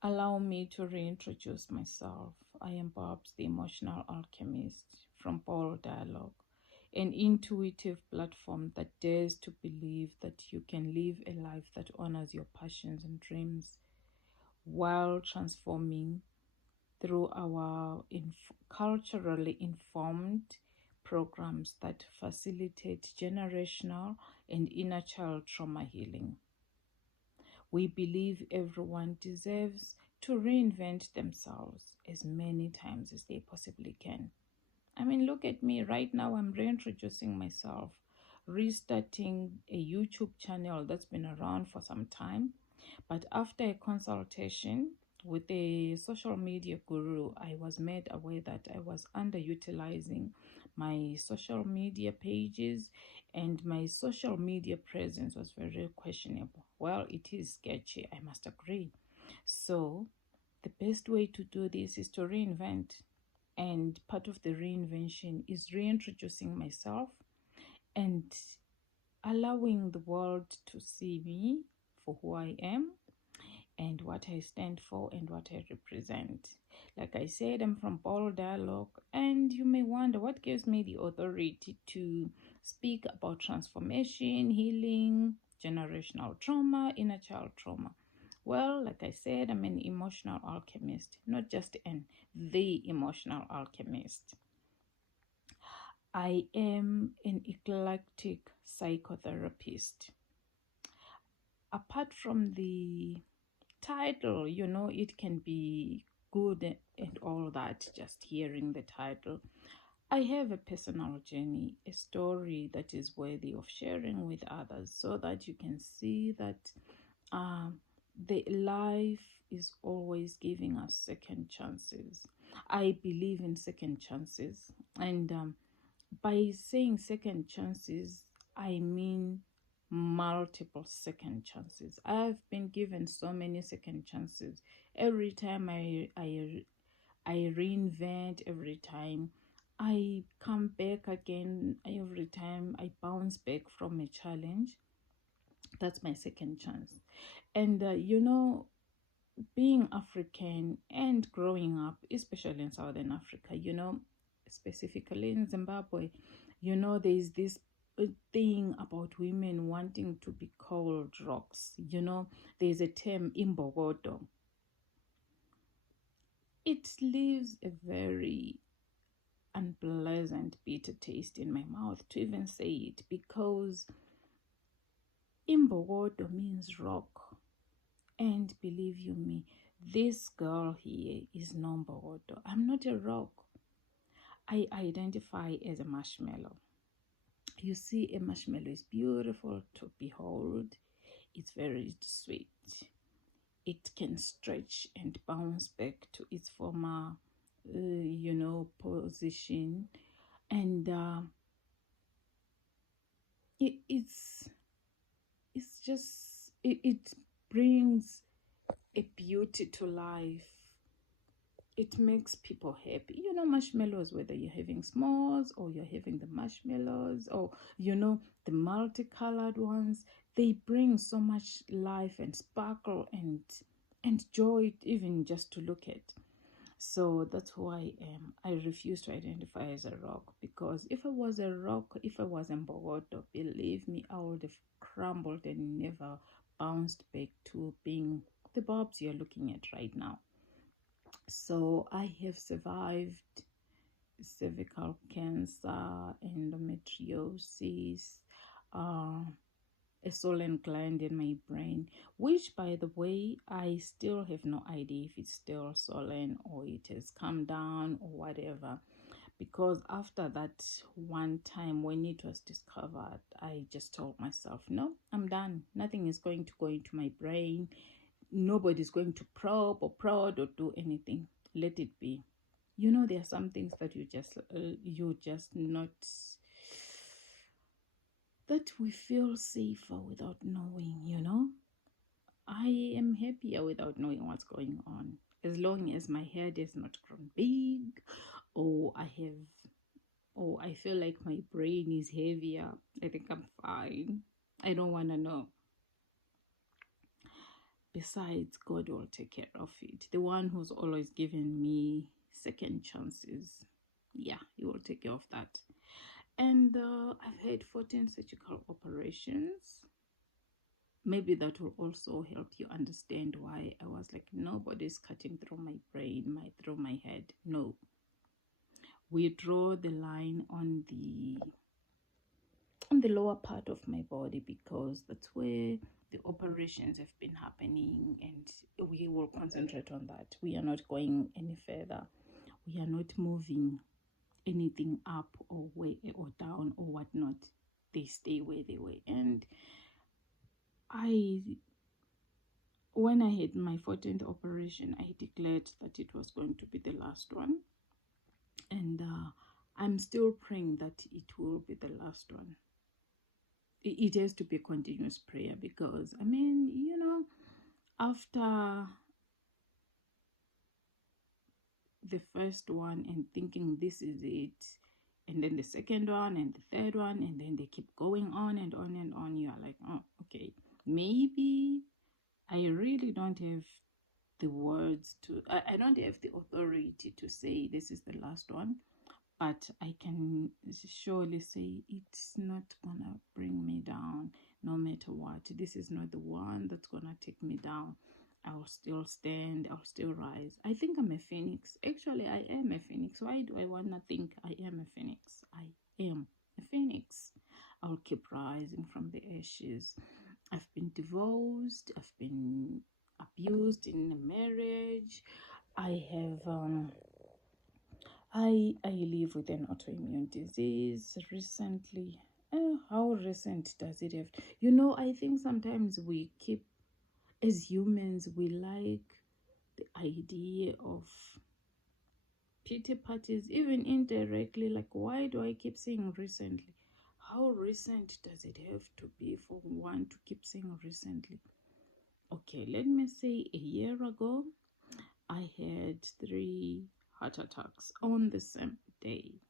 Allow me to reintroduce myself. I am Bob's the Emotional Alchemist from Paul Dialogue, an intuitive platform that dares to believe that you can live a life that honors your passions and dreams while transforming through our culturally informed programs that facilitate generational and inner child trauma healing. We believe everyone deserves to reinvent themselves as many times as they possibly can. I mean, look at me right now. I'm reintroducing myself, restarting a YouTube channel that's been around for some time. But after a consultation with a social media guru, I was made aware that I was underutilizing my social media pages and my social media presence was very questionable. Well, it is sketchy, I must agree. So, the best way to do this is to reinvent. And part of the reinvention is reintroducing myself and allowing the world to see me for who I am and what I stand for and what I represent. Like I said, I'm from Paul Dialogue, and you may wonder what gives me the authority to speak about transformation, healing, generational trauma, inner child trauma. Well, like I said, I'm an emotional alchemist, not just the emotional alchemist. I am an eclectic psychotherapist. Apart from the title, it can be good and all that, just hearing the title. I have a personal journey, a story that is worthy of sharing with others so that you can see that the life is always giving us second chances. I believe in second chances, and by saying second chances, I mean multiple second chances. I've been given so many second chances. Every time I reinvent, every time I come back again, every time I bounce back from a challenge, that's my second chance. And being African and growing up, especially in Southern Africa, specifically in Zimbabwe, there's this thing about women wanting to be called rocks. There's a term, imbogodo. It leaves a very unpleasant, bitter taste in my mouth to even say it because imbogodo means rock. And believe you me, this girl here is no mbogodo. I'm not a rock. I identify as a marshmallow. You see, a marshmallow is beautiful to behold. It's very sweet. It can stretch and bounce back to its former, position. And it's just, it brings a beauty to life. It makes people happy. Marshmallows, whether you're having s'mores or you're having the marshmallows or, the multicolored ones, they bring so much life and sparkle and joy, even just to look at. So that's who I am. I refuse to identify as a rock because if I was a rock, if I was in Bogota, believe me, I would have crumbled and never bounced back to being the Bobs you're looking at right now. So I have survived cervical cancer, endometriosis, a swollen gland in my brain, which, by the way, I still have no idea if it's still swollen or it has come down or whatever. Because after that one time when it was discovered, I just told myself, no, I'm done. Nothing is going to go into my brain. Nobody's going to probe or prod or do anything. Let it be. There are some things that you just not, that we feel safer without knowing. I am happier without knowing what's going on, as long as my head is not grown big, or I feel like my brain is heavier. I think I'm fine. I don't want to know. besides, God will take care of it. The one who's always given me second chances, yeah, he will take care of that. And I've had 14 surgical operations. Maybe that will also help you understand why I was like, nobody's cutting through my brain, through my head. No. We draw the line on the lower part of my body, because that's where the operations have been happening, and we will concentrate on that. We are not going any further. We are not moving anything up or way or down or whatnot. They stay where they were. And when I had my 14th operation, I declared that it was going to be the last one. And I'm still praying that it will be the last one. It has to be a continuous prayer, because, I mean, after the first one and thinking this is it, and then the second one and the third one, and then they keep going on and on and on, you are like, oh, okay, maybe I really don't have the words to, I don't have the authority to say this is the last one, but I can surely say it's not gonna bring me down no matter what. This is not the one that's gonna take me down. I'll still stand, I'll still rise. I think I'm a phoenix. Actually, I am a phoenix. Why do I wanna think I am a phoenix? I am a phoenix. I'll keep rising from the ashes. I've been divorced, I've been abused in a marriage. I have I live with an autoimmune disease recently. How recent does it have? I think sometimes we keep, as humans, we like the idea of pity parties, even indirectly. Like, why do I keep saying recently? How recent does it have to be for one to keep saying recently? Okay, let me say a year ago, I had 3 heart attacks on the same day.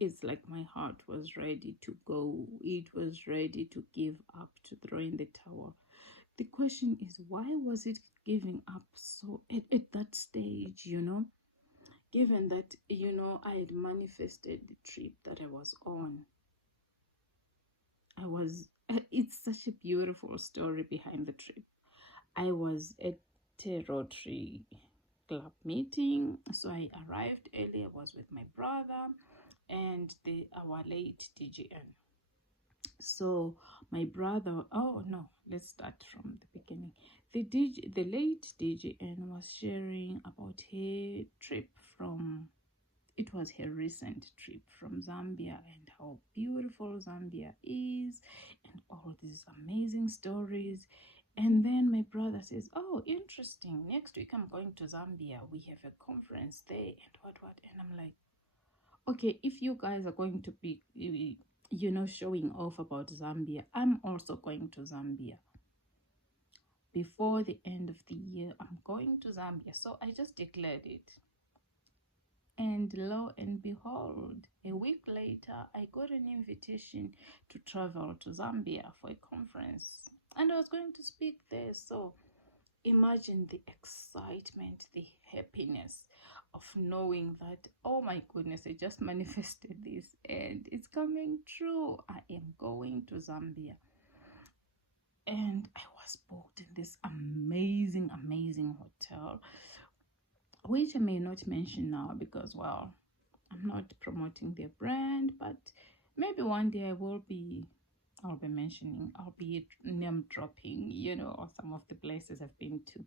It's like my heart was ready to go. It was ready to give up, to throw in the towel. The question is, why was it giving up so at that stage, Given that, I had manifested the trip that I was on. It's such a beautiful story behind the trip. I was at a Rotary club meeting, so I arrived early. I was with my brother and our late DGN. So my brother, oh no, let's start from the beginning. The late DGN was sharing about her trip it was her recent trip from Zambia, and how beautiful Zambia is, and all these amazing stories. And then my brother says, oh, interesting, next week I'm going to Zambia. We have a conference there, and what. And I'm like, okay, if you guys are going to be, showing off about Zambia, I'm also going to Zambia. Before the end of the year, I'm going to Zambia. So I just declared it. And lo and behold, a week later, I got an invitation to travel to Zambia for a conference. And I was going to speak there. So imagine the excitement, the happiness of knowing that, oh my goodness, I just manifested this and it's coming true. I am going to Zambia. And I was booked in this amazing, amazing hotel, which I may not mention now because, well, I'm not promoting their brand, but maybe one day I'll be mentioning, I'll be name dropping, or some of the places I've been to.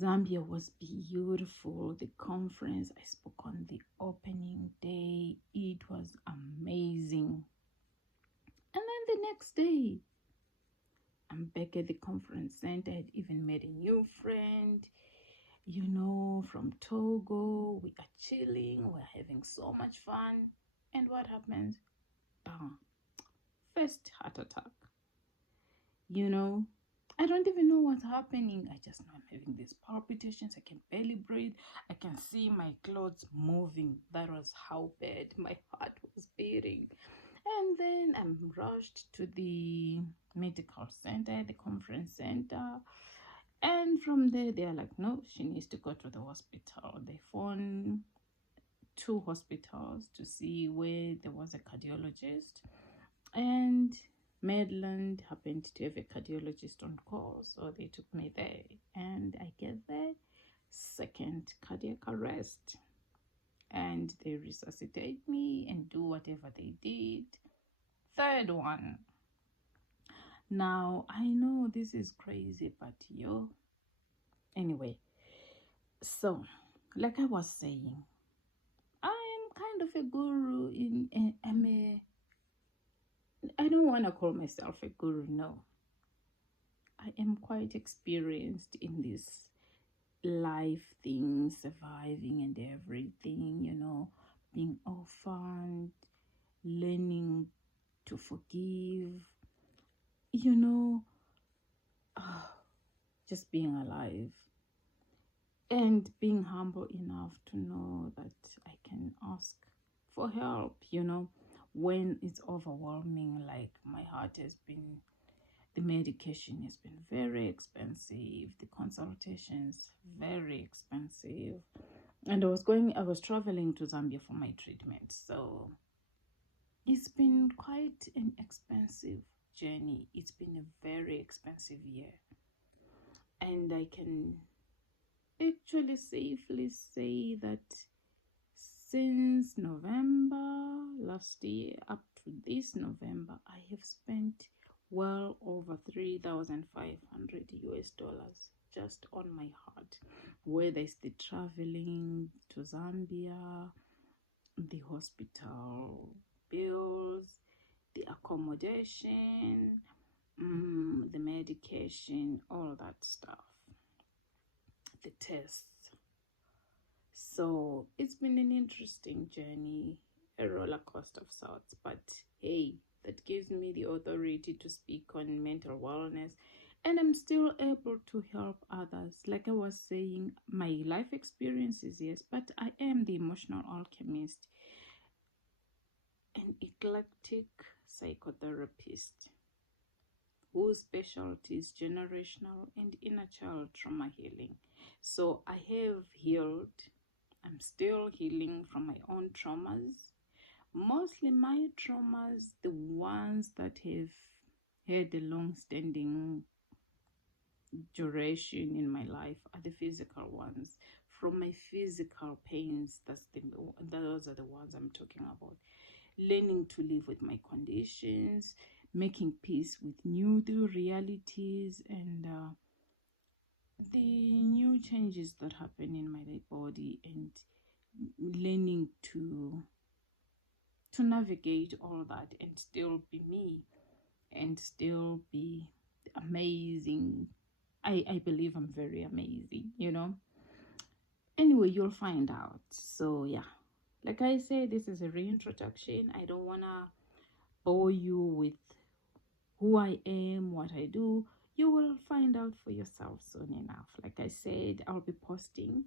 Zambia was beautiful. The conference, I spoke on the opening day. It was amazing. And then the next day, I'm back at the conference center. I'd even met a new friend, from Togo. We are chilling. We're having so much fun. And what happens? Bam. First heart attack. I don't even know what's happening. I just know I'm having these palpitations. I can barely breathe. I can see my clothes moving. That was how bad my heart was beating. And then I'm rushed to the medical center, the conference center. And from there, they're like, no, she needs to go to the hospital. They phone 2 hospitals to see where there was a cardiologist. And Maryland happened to have a cardiologist on call, so they took me there. And I get there, second cardiac arrest. And they resuscitate me and do whatever they did. Third one. Now, I know this is crazy, but anyway, so like I was saying, I am kind of a guru I don't want to call myself a guru, no. I am quite experienced in this life thing, surviving and everything, being orphaned, learning to forgive, just being alive and being humble enough to know that I can ask for help, when it's overwhelming. Like my heart has been, the medication has been very expensive, the consultations very expensive, and I was traveling to Zambia for my treatment, so it's been quite an expensive journey. It's been a very expensive year, and I can actually safely say that since November last year up to this November, I have spent well over 3,500 US dollars just on my heart, whether it's the traveling to Zambia, the hospital bills, the accommodation, the medication, all that stuff, the tests. So it's been an interesting journey, a roller coaster of sorts, but hey, that gives me the authority to speak on mental wellness, and I'm still able to help others. Like I was saying, my life experiences, yes, but I am the emotional alchemist, an eclectic psychotherapist whose specialty is generational and inner child trauma healing. So I have healed. I'm still healing from my own traumas. Mostly my traumas, the ones that have had a long-standing duration in my life, are the physical ones. From my physical pains, those are the ones I'm talking about. Learning to live with my conditions, making peace with new realities, and the new changes that happen in my body, and learning to navigate all that and still be me and still be amazing. I believe I'm very amazing, Anyway, you'll find out. So yeah, like I said, this is a reintroduction. I don't want to bore you with who I am, what I do. You will find out for yourself soon enough. Like I said, I'll be posting.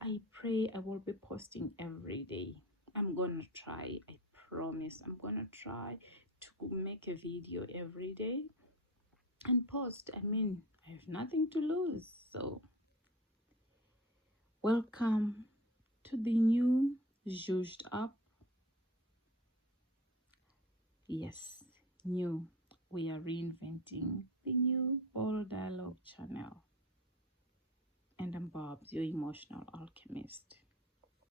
I pray I will be posting every day. I'm gonna try. I promise I'm gonna try to make a video every day and post. I mean, I have nothing to lose. So welcome to the new zhuzhed up. Yes, new. We are reinventing the new Bold Dialogue channel. And I'm Bob, your emotional alchemist.